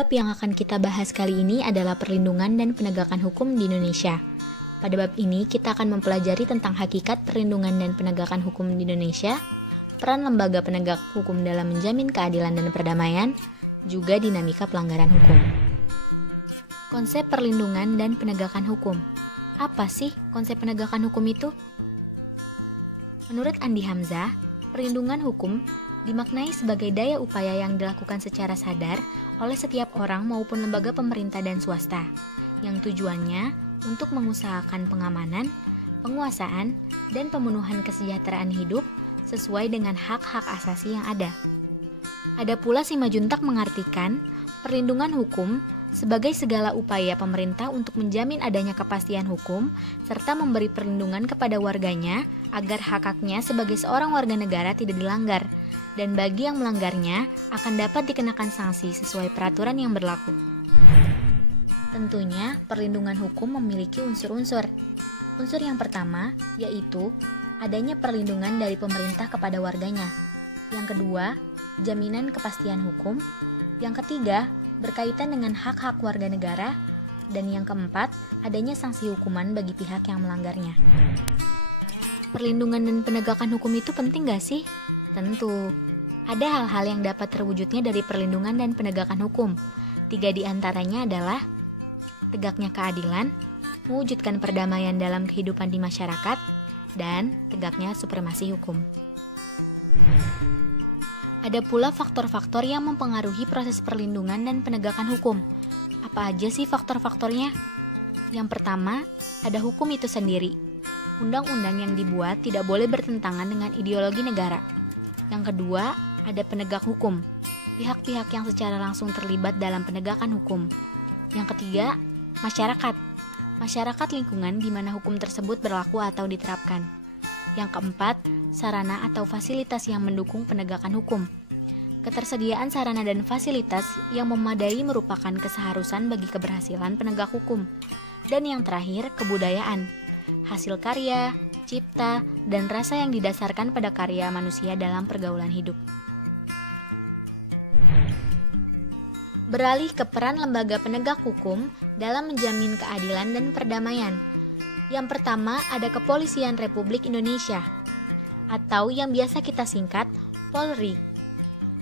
Bab yang akan kita bahas kali ini adalah perlindungan dan penegakan hukum di Indonesia. Pada bab ini, kita akan mempelajari tentang hakikat perlindungan dan penegakan hukum di Indonesia, peran lembaga penegak hukum dalam menjamin keadilan dan perdamaian, juga dinamika pelanggaran hukum. Konsep perlindungan dan penegakan hukum. Apa sih konsep penegakan hukum itu? Menurut Andi Hamzah, perlindungan hukum dimaknai sebagai daya upaya yang dilakukan secara sadar oleh setiap orang maupun lembaga pemerintah dan swasta, yang tujuannya untuk mengusahakan pengamanan, penguasaan, dan pemenuhan kesejahteraan hidup sesuai dengan hak-hak asasi yang ada. Ada pula Simajuntak mengartikan perlindungan hukum sebagai segala upaya pemerintah untuk menjamin adanya kepastian hukum serta memberi perlindungan kepada warganya agar hak-haknya sebagai seorang warga negara tidak dilanggar, dan bagi yang melanggarnya akan dapat dikenakan sanksi sesuai peraturan yang berlaku. Tentunya, perlindungan hukum memiliki unsur-unsur. Unsur yang pertama yaitu adanya perlindungan dari pemerintah kepada warganya. Yang kedua, jaminan kepastian hukum. Yang ketiga, berkaitan dengan hak-hak warga negara. Dan yang keempat, adanya sanksi hukuman bagi pihak yang melanggarnya. Perlindungan dan penegakan hukum itu penting gak sih? Tentu. Ada hal-hal yang dapat terwujudnya dari perlindungan dan penegakan hukum. 3 di antaranya adalah tegaknya keadilan, mewujudkan perdamaian dalam kehidupan di masyarakat, dan tegaknya supremasi hukum. Ada pula faktor-faktor yang mempengaruhi proses perlindungan dan penegakan hukum. Apa aja sih faktor-faktornya? Yang pertama, ada hukum itu sendiri. Undang-undang yang dibuat tidak boleh bertentangan dengan ideologi negara. Yang kedua, ada penegak hukum, pihak-pihak yang secara langsung terlibat dalam penegakan hukum. Yang ketiga, masyarakat. Masyarakat lingkungan di mana hukum tersebut berlaku atau diterapkan. Yang keempat, sarana atau fasilitas yang mendukung penegakan hukum. Ketersediaan sarana dan fasilitas yang memadai merupakan keseharusan bagi keberhasilan penegak hukum. Dan yang terakhir, kebudayaan. Hasil karya, cipta, dan rasa yang didasarkan pada karya manusia dalam pergaulan hidup. Beralih ke peran lembaga penegak hukum dalam menjamin keadilan dan perdamaian. Yang pertama ada Kepolisian Republik Indonesia, atau yang biasa kita singkat Polri.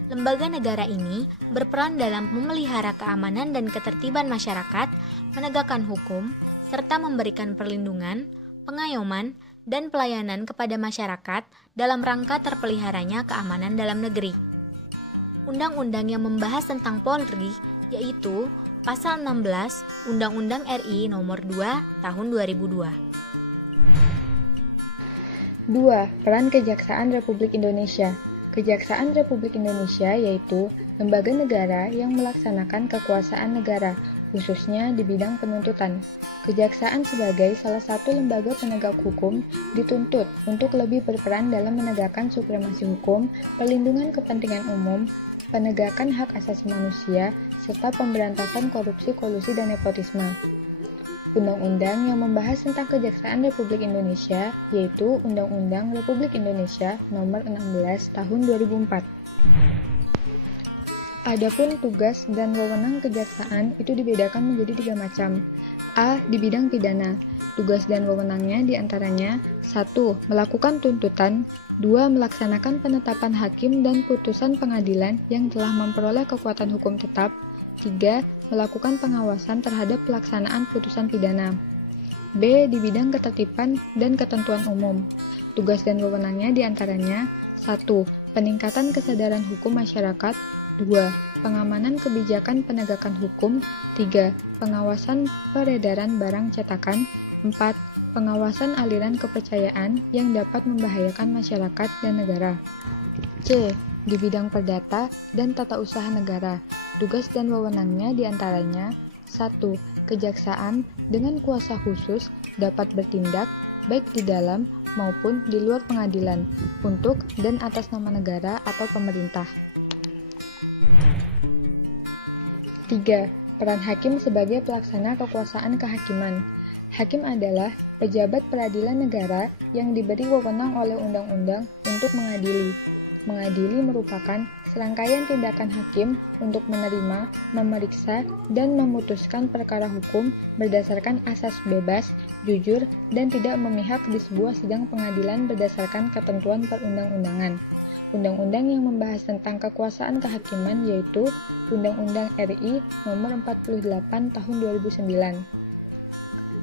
Lembaga negara ini berperan dalam memelihara keamanan dan ketertiban masyarakat, menegakkan hukum, serta memberikan perlindungan, pengayoman, dan pelayanan kepada masyarakat dalam rangka terpeliharanya keamanan dalam negeri. Undang-undang yang membahas tentang Polri yaitu Pasal 16 Undang-Undang RI Nomor 2 Tahun 2002. 2. Peran Kejaksaan Republik Indonesia. Kejaksaan Republik Indonesia yaitu lembaga negara yang melaksanakan kekuasaan negara, khususnya di bidang penuntutan. Kejaksaan sebagai salah satu lembaga penegak hukum dituntut untuk lebih berperan dalam menegakkan supremasi hukum, perlindungan kepentingan umum, penegakan hak asasi manusia, serta pemberantasan korupsi, kolusi, dan nepotisme. Undang-undang yang membahas tentang Kejaksaan Republik Indonesia yaitu Undang-Undang Republik Indonesia Nomor 16 Tahun 2004. Adapun tugas dan wewenang kejaksaan itu dibedakan menjadi 3 macam. A. Di bidang pidana. Tugas dan wewenangnya diantaranya 1. Melakukan tuntutan, 2. Melaksanakan penetapan hakim dan putusan pengadilan yang telah memperoleh kekuatan hukum tetap, 3. Melakukan pengawasan terhadap pelaksanaan putusan pidana. B. Di bidang ketertiban dan ketentuan umum. Tugas dan wewenangnya diantaranya 1. Peningkatan kesadaran hukum masyarakat, 2. Pengamanan kebijakan penegakan hukum, 3. Pengawasan peredaran barang cetakan, 4. Pengawasan aliran kepercayaan yang dapat membahayakan masyarakat dan negara. C. Di bidang perdata dan tata usaha negara. Tugas dan wewenangnya diantaranya 1. Kejaksaan dengan kuasa khusus dapat bertindak baik di dalam maupun di luar pengadilan untuk dan atas nama negara atau pemerintah. 3. Peran hakim sebagai pelaksana kekuasaan kehakiman. Hakim adalah pejabat peradilan negara yang diberi wewenang oleh undang-undang untuk mengadili. Mengadili merupakan serangkaian tindakan hakim untuk menerima, memeriksa, dan memutuskan perkara hukum berdasarkan asas bebas, jujur, dan tidak memihak di sebuah sidang pengadilan berdasarkan ketentuan perundang-undangan. Undang-undang yang membahas tentang kekuasaan kehakiman yaitu Undang-Undang RI Nomor 48 Tahun 2009.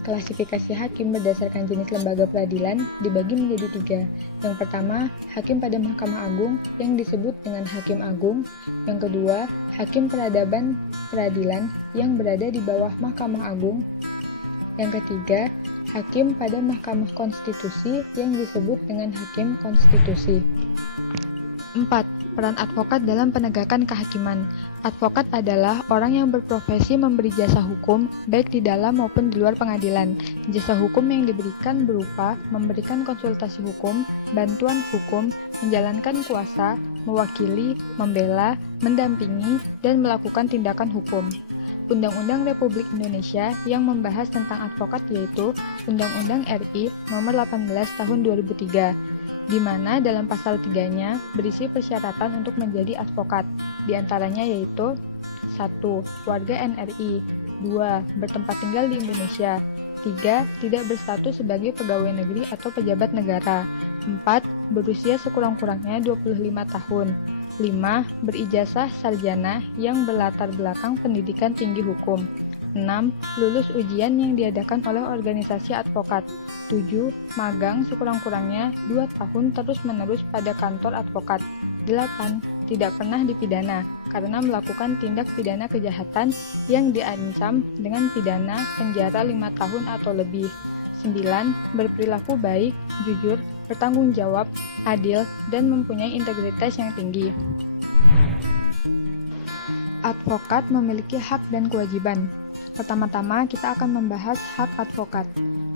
Klasifikasi hakim berdasarkan jenis lembaga peradilan dibagi menjadi 3. Yang pertama, hakim pada Mahkamah Agung yang disebut dengan Hakim Agung. Yang kedua, hakim peradaban peradilan yang berada di bawah Mahkamah Agung. Yang ketiga, hakim pada Mahkamah Konstitusi yang disebut dengan Hakim Konstitusi. 4. Peran advokat dalam penegakan kehakiman. Advokat adalah orang yang berprofesi memberi jasa hukum, baik di dalam maupun di luar pengadilan. Jasa hukum yang diberikan berupa memberikan konsultasi hukum, bantuan hukum, menjalankan kuasa, mewakili, membela, mendampingi, dan melakukan tindakan hukum. Undang-Undang Republik Indonesia yang membahas tentang advokat yaitu Undang-Undang RI Nomor 18 Tahun 2003. Di mana dalam pasal 3-nya berisi persyaratan untuk menjadi advokat, di antaranya yaitu 1. Warga NRI, 2. Bertempat tinggal di Indonesia, 3. Tidak berstatus sebagai pegawai negeri atau pejabat negara, 4. Berusia sekurang-kurangnya 25 tahun, 5. Berijazah sarjana yang berlatar belakang pendidikan tinggi hukum, 6. Lulus ujian yang diadakan oleh organisasi advokat, 7. Magang sekurang-kurangnya 2 tahun terus-menerus pada kantor advokat, 8. Tidak pernah dipidana karena melakukan tindak pidana kejahatan yang diancam dengan pidana penjara 5 tahun atau lebih, 9. Berperilaku baik, jujur, bertanggung jawab, adil, dan mempunyai integritas yang tinggi. Advokat memiliki hak dan kewajiban. Pertama-tama kita akan membahas hak advokat.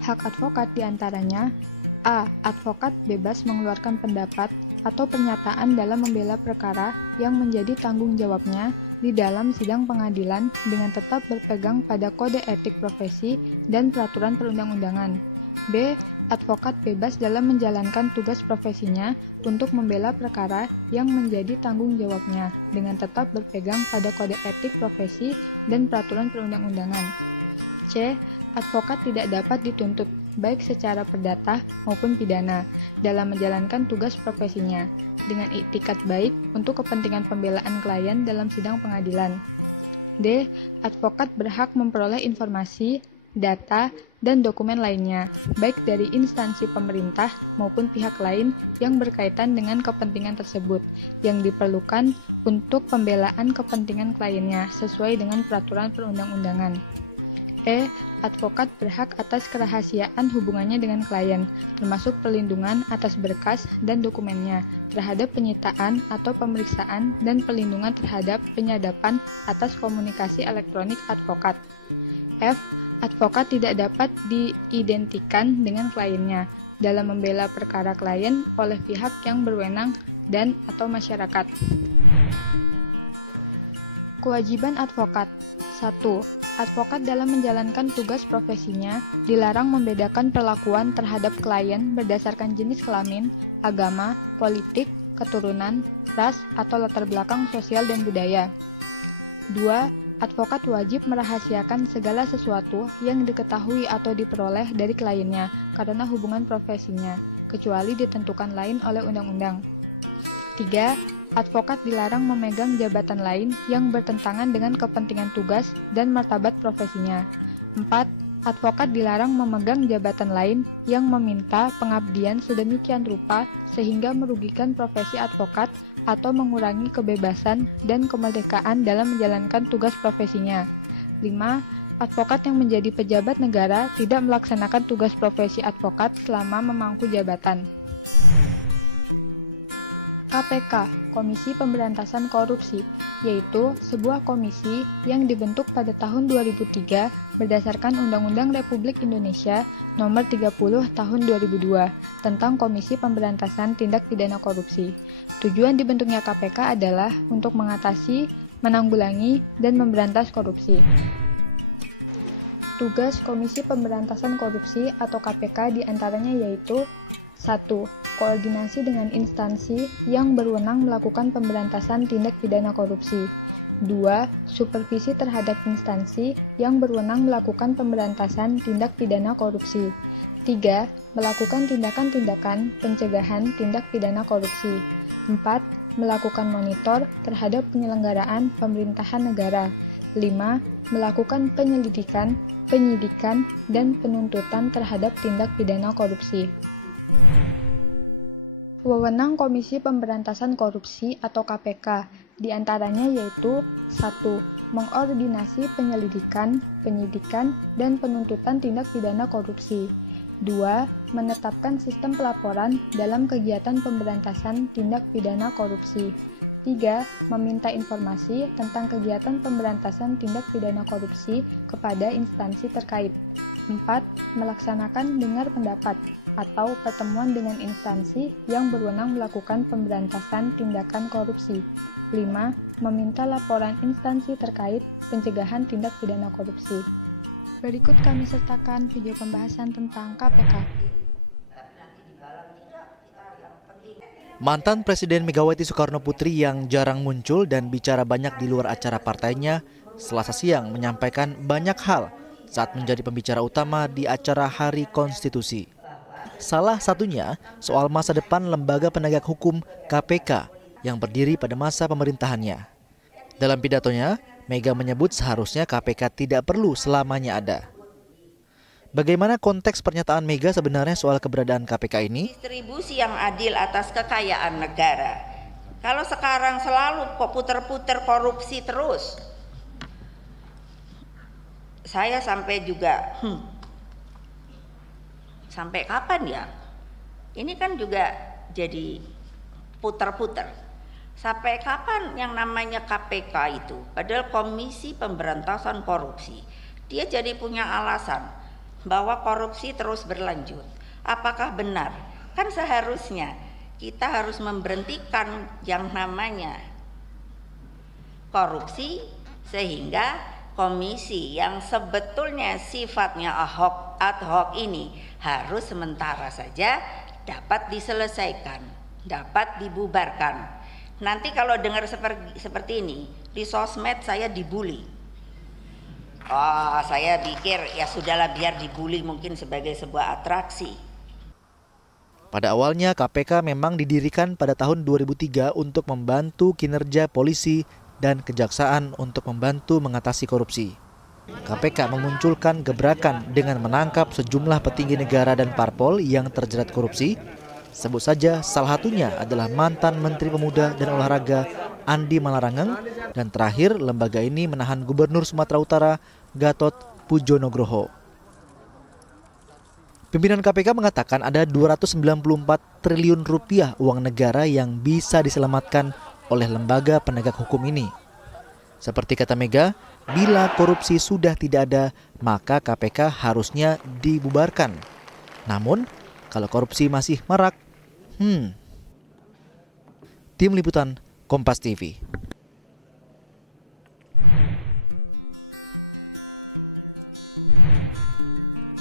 Hak advokat diantaranya A. Advokat bebas mengeluarkan pendapat atau pernyataan dalam membela perkara yang menjadi tanggung jawabnya di dalam sidang pengadilan dengan tetap berpegang pada kode etik profesi dan peraturan perundang-undangan. B. Advokat bebas dalam menjalankan tugas profesinya untuk membela perkara yang menjadi tanggung jawabnya dengan tetap berpegang pada kode etik profesi dan peraturan perundang-undangan. C. Advokat tidak dapat dituntut, baik secara perdata maupun pidana, dalam menjalankan tugas profesinya, dengan iktikat baik untuk kepentingan pembelaan klien dalam sidang pengadilan. D. Advokat berhak memperoleh informasi, data, dan dokumen lainnya, baik dari instansi pemerintah maupun pihak lain yang berkaitan dengan kepentingan tersebut, yang diperlukan untuk pembelaan kepentingan kliennya sesuai dengan peraturan perundang-undangan. E. Advokat berhak atas kerahasiaan hubungannya dengan klien, termasuk perlindungan atas berkas dan dokumennya, terhadap penyitaan atau pemeriksaan dan perlindungan terhadap penyadapan atas komunikasi elektronik advokat. F. Advokat tidak dapat diidentikan dengan kliennya dalam membela perkara klien oleh pihak yang berwenang dan atau masyarakat. Kewajiban advokat. 1. Advokat dalam menjalankan tugas profesinya dilarang membedakan perlakuan terhadap klien berdasarkan jenis kelamin, agama, politik, keturunan, ras, atau latar belakang sosial dan budaya. 2. Advokat wajib merahasiakan segala sesuatu yang diketahui atau diperoleh dari kliennya karena hubungan profesinya, kecuali ditentukan lain oleh undang-undang. 3. Advokat dilarang memegang jabatan lain yang bertentangan dengan kepentingan tugas dan martabat profesinya. 4. Advokat dilarang memegang jabatan lain yang meminta pengabdian sedemikian rupa sehingga merugikan profesi advokat atau mengurangi kebebasan dan kemerdekaan dalam menjalankan tugas profesinya. 5. Advokat yang menjadi pejabat negara tidak melaksanakan tugas profesi advokat selama memangku jabatan. KPK, Komisi Pemberantasan Korupsi, yaitu sebuah komisi yang dibentuk pada tahun 2003 berdasarkan Undang-Undang Republik Indonesia Nomor 30 Tahun 2002 tentang Komisi Pemberantasan Tindak Pidana Korupsi. Tujuan dibentuknya KPK adalah untuk mengatasi, menanggulangi, dan memberantas korupsi. Tugas Komisi Pemberantasan Korupsi atau KPK diantaranya yaitu 1. koordinasi dengan instansi yang berwenang melakukan pemberantasan tindak pidana korupsi. 2. Supervisi terhadap instansi yang berwenang melakukan pemberantasan tindak pidana korupsi. 3. Melakukan tindakan-tindakan pencegahan tindak pidana korupsi. 4. Melakukan monitor terhadap penyelenggaraan pemerintahan negara. 5. Melakukan penyelidikan, penyidikan, dan penuntutan terhadap tindak pidana korupsi. Wewenang Komisi Pemberantasan Korupsi atau KPK diantaranya yaitu 1. Mengordinasi penyelidikan, penyidikan, dan penuntutan tindak pidana korupsi. 2. Menetapkan sistem pelaporan dalam kegiatan pemberantasan tindak pidana korupsi. 3. Meminta informasi tentang kegiatan pemberantasan tindak pidana korupsi kepada instansi terkait. 4. Melaksanakan dengar pendapat atau pertemuan dengan instansi yang berwenang melakukan pemberantasan tindakan korupsi. 5. Meminta laporan instansi terkait pencegahan tindak pidana korupsi. Berikut kami sertakan video pembahasan tentang KPK. Mantan Presiden Megawati Soekarno Putri yang jarang muncul dan bicara banyak di luar acara partainya, Selasa siang menyampaikan banyak hal saat menjadi pembicara utama di acara Hari Konstitusi. Salah satunya soal masa depan Lembaga Penegak Hukum KPK yang berdiri pada masa pemerintahannya. Dalam pidatonya, Mega menyebut seharusnya KPK tidak perlu selamanya ada. Bagaimana konteks pernyataan Mega sebenarnya soal keberadaan KPK ini? Distribusi yang adil atas kekayaan negara. Kalau sekarang selalu puter-puter korupsi terus, saya sampai juga, sampai kapan ya? Ini kan juga jadi puter-puter. Sampai kapan yang namanya KPK itu? Padahal Komisi Pemberantasan Korupsi. Dia jadi punya alasan bahwa korupsi terus berlanjut. Apakah benar? Kan seharusnya kita harus memberhentikan yang namanya korupsi sehingga komisi yang sebetulnya sifatnya ad hoc ini harus sementara saja dapat diselesaikan, dapat dibubarkan. Nanti kalau dengar seperti ini, di sosmed saya dibully. Saya pikir ya sudahlah biar dibully mungkin sebagai sebuah atraksi. Pada awalnya KPK memang didirikan pada tahun 2003 untuk membantu kinerja polisi dan kejaksaan untuk membantu mengatasi korupsi. KPK memunculkan gebrakan dengan menangkap sejumlah petinggi negara dan parpol yang terjerat korupsi. Sebut saja salah satunya adalah mantan Menteri Pemuda dan Olahraga Andi Malarangeng, dan terakhir lembaga ini menahan Gubernur Sumatera Utara Gatot Pujonugroho. Pimpinan KPK mengatakan ada 294 triliun rupiah uang negara yang bisa diselamatkan oleh lembaga penegak hukum ini. Seperti kata Mega, bila korupsi sudah tidak ada, maka KPK harusnya dibubarkan. Namun, kalau korupsi masih marak, Tim Liputan Kompas TV.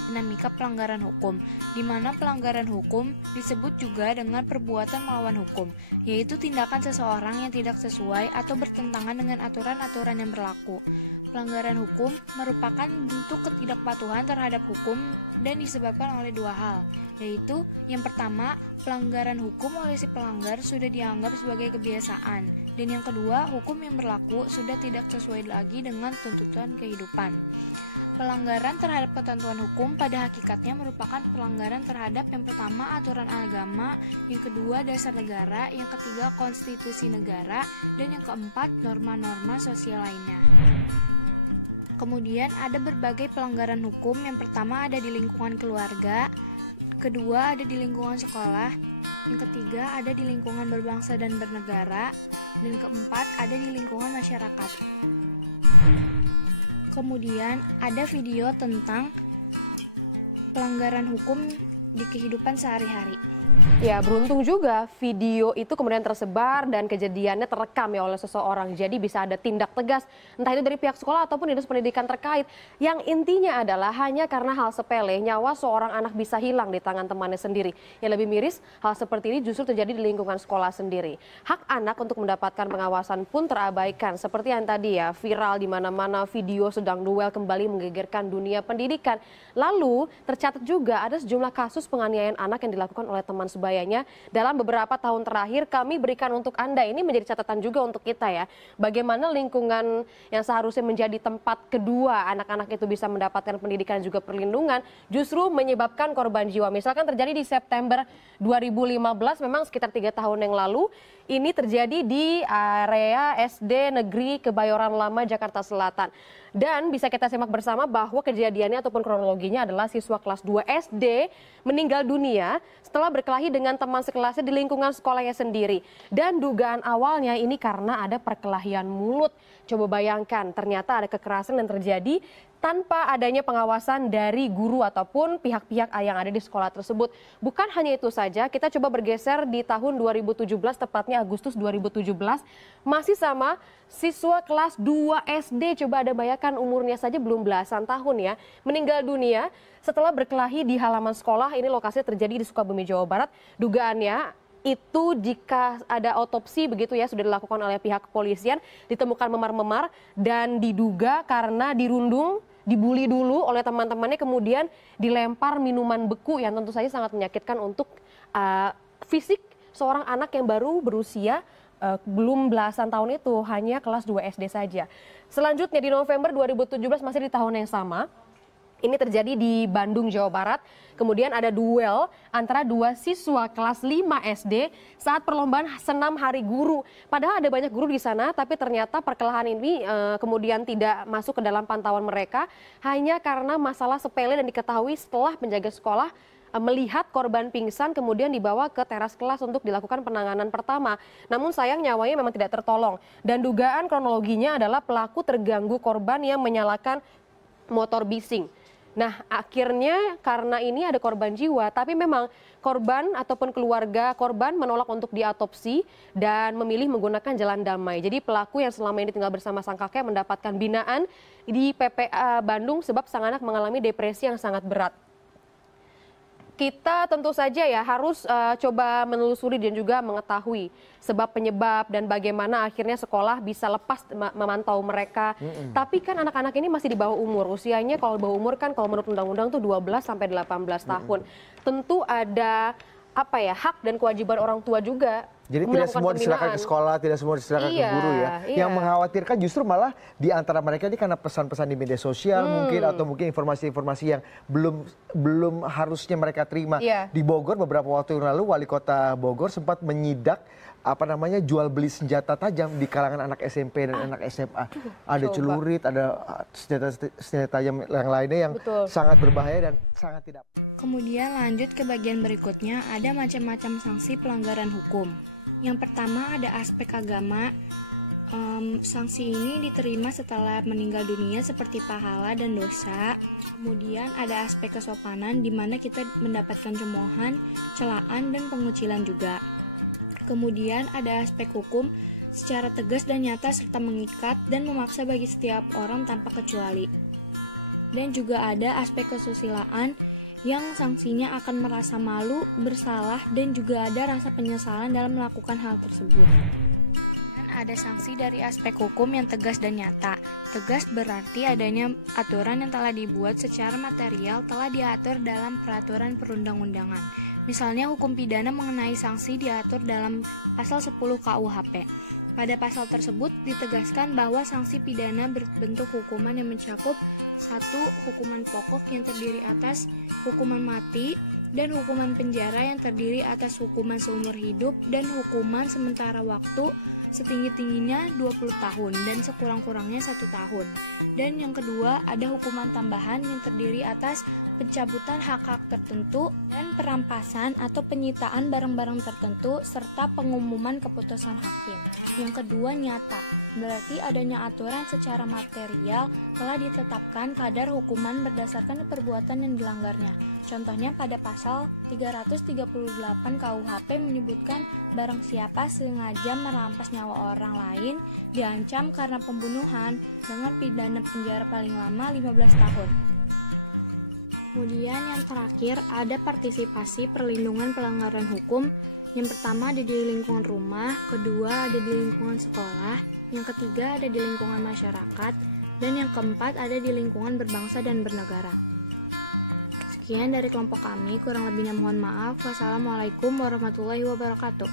Dinamika pelanggaran hukum, di mana pelanggaran hukum disebut juga dengan perbuatan melawan hukum, yaitu tindakan seseorang yang tidak sesuai atau bertentangan dengan aturan-aturan yang berlaku. Pelanggaran hukum merupakan bentuk ketidakpatuhan terhadap hukum dan disebabkan oleh dua hal, yaitu yang pertama, pelanggaran hukum oleh si pelanggar sudah dianggap sebagai kebiasaan, dan yang kedua, hukum yang berlaku sudah tidak sesuai lagi dengan tuntutan kehidupan. Pelanggaran terhadap ketentuan hukum pada hakikatnya merupakan pelanggaran terhadap yang pertama aturan agama, yang kedua dasar negara, yang ketiga konstitusi negara, dan yang keempat norma-norma sosial lainnya. Kemudian ada berbagai pelanggaran hukum, yang pertama ada di lingkungan keluarga, kedua ada di lingkungan sekolah, yang ketiga ada di lingkungan berbangsa dan bernegara, dan keempat ada di lingkungan masyarakat. Kemudian ada video tentang pelanggaran hukum di kehidupan sehari-hari. Ya, beruntung juga video itu kemudian tersebar dan kejadiannya terekam ya oleh seseorang. Jadi bisa ada tindak tegas, entah itu dari pihak sekolah ataupun dinas pendidikan terkait. Yang intinya adalah hanya karena hal sepele, nyawa seorang anak bisa hilang di tangan temannya sendiri. Yang lebih miris, hal seperti ini justru terjadi di lingkungan sekolah sendiri. Hak anak untuk mendapatkan pengawasan pun terabaikan. Seperti yang tadi ya, viral di mana-mana video sedang duel kembali menggegerkan dunia pendidikan. Lalu tercatat juga ada sejumlah kasus penganiayaan anak yang dilakukan oleh teman sebayanya dalam beberapa tahun terakhir. Kami berikan untuk Anda, ini menjadi catatan juga untuk kita ya, bagaimana lingkungan yang seharusnya menjadi tempat kedua anak-anak itu bisa mendapatkan pendidikan dan juga perlindungan justru menyebabkan korban jiwa. Misalkan terjadi di September 2015, memang sekitar 3 tahun yang lalu, ini terjadi di area SD Negeri Kebayoran Lama, Jakarta Selatan. Dan bisa kita simak bersama bahwa kejadiannya ataupun kronologinya adalah siswa kelas 2 SD meninggal dunia setelah berkelahi dengan teman sekelasnya di lingkungan sekolahnya sendiri. Dan dugaan awalnya ini karena ada perkelahian mulut. Coba bayangkan, ternyata ada kekerasan yang terjadi tanpa adanya pengawasan dari guru ataupun pihak-pihak yang ada di sekolah tersebut. Bukan hanya itu saja, kita coba bergeser di tahun 2017, tepatnya Agustus 2017, masih sama siswa kelas 2 SD, coba Anda bayangkan umurnya saja belum belasan tahun ya, meninggal dunia setelah berkelahi di halaman sekolah. Ini lokasinya terjadi di Sukabumi, Jawa Barat. Dugaannya itu jika ada otopsi begitu ya sudah dilakukan oleh pihak kepolisian, ditemukan memar-memar dan diduga karena dirundung, dibully dulu oleh teman-temannya, kemudian dilempar minuman beku yang tentu saja sangat menyakitkan untuk fisik seorang anak yang baru berusia belum belasan tahun itu, hanya kelas 2 SD saja. Selanjutnya di November 2017, masih di tahun yang sama, ini terjadi di Bandung, Jawa Barat. Kemudian ada duel antara dua siswa kelas 5 SD saat perlombaan senam Hari Guru. Padahal ada banyak guru di sana, tapi ternyata perkelahian ini kemudian tidak masuk ke dalam pantauan mereka hanya karena masalah sepele dan diketahui setelah penjaga sekolah melihat korban pingsan kemudian dibawa ke teras kelas untuk dilakukan penanganan pertama. Namun sayang nyawanya memang tidak tertolong. Dan dugaan kronologinya adalah pelaku terganggu korban yang menyalakan motor bising. Nah, akhirnya karena ini ada korban jiwa, tapi memang korban ataupun keluarga korban menolak untuk diotopsi dan memilih menggunakan jalan damai. Jadi pelaku yang selama ini tinggal bersama sang kakek mendapatkan binaan di PPA Bandung sebab sang anak mengalami depresi yang sangat berat. Kita tentu saja ya harus coba menelusuri dan juga mengetahui sebab penyebab dan bagaimana akhirnya sekolah bisa lepas memantau mereka. Tapi kan anak-anak ini masih di bawah umur. Usianya kalau di bawah umur kan kalau menurut undang-undang tuh 12 sampai 18 tahun. Tentu ada hak dan kewajiban orang tua juga. Jadi tidak semua diserahkan ke sekolah, tidak semua diserahkan ke guru ya. Yang mengkhawatirkan justru malah di antara mereka ini karena pesan-pesan di media sosial mungkin, atau mungkin informasi-informasi yang belum harusnya mereka terima. Di Bogor beberapa waktu yang lalu Wali Kota Bogor sempat menyidak jual beli senjata tajam di kalangan anak SMP dan anak SMA. Ada celurit, ada senjata tajam yang lainnya yang sangat berbahaya dan sangat tidak. Kemudian lanjut ke bagian berikutnya, ada macam-macam sanksi pelanggaran hukum. Yang pertama ada aspek agama. Sanksi ini diterima setelah meninggal dunia seperti pahala dan dosa. Kemudian ada aspek kesopanan di mana kita mendapatkan cemoohan, celaan, dan pengucilan juga. Kemudian ada aspek hukum secara tegas dan nyata serta mengikat dan memaksa bagi setiap orang tanpa kecuali. Dan juga ada aspek kesusilaan yang sanksinya akan merasa malu, bersalah, dan juga ada rasa penyesalan dalam melakukan hal tersebut. Dan ada sanksi dari aspek hukum yang tegas dan nyata. Tegas berarti adanya aturan yang telah dibuat secara material telah diatur dalam peraturan perundang-undangan. Misalnya hukum pidana mengenai sanksi diatur dalam pasal 10 KUHP. Pada pasal tersebut ditegaskan bahwa sanksi pidana berbentuk hukuman yang mencakup 1. Hukuman pokok yang terdiri atas hukuman mati dan hukuman penjara yang terdiri atas hukuman seumur hidup dan hukuman sementara waktu setinggi-tingginya 20 tahun dan sekurang-kurangnya 1 tahun. Dan yang kedua ada hukuman tambahan yang terdiri atas pencabutan hak-hak tertentu dan perampasan atau penyitaan barang-barang tertentu serta pengumuman keputusan hakim. Yang kedua nyata, berarti adanya aturan secara material telah ditetapkan kadar hukuman berdasarkan perbuatan yang dilanggarnya. Contohnya pada pasal 338 KUHP menyebutkan barang siapa sengaja merampas nyawa orang lain diancam karena pembunuhan dengan pidana penjara paling lama 15 tahun. Kemudian yang terakhir ada partisipasi perlindungan pelanggaran hukum. Yang pertama ada di lingkungan rumah, kedua ada di lingkungan sekolah, yang ketiga ada di lingkungan masyarakat, dan yang keempat ada di lingkungan berbangsa dan bernegara. Sekian dari kelompok kami, kurang lebihnya mohon maaf. Wassalamualaikum warahmatullahi wabarakatuh.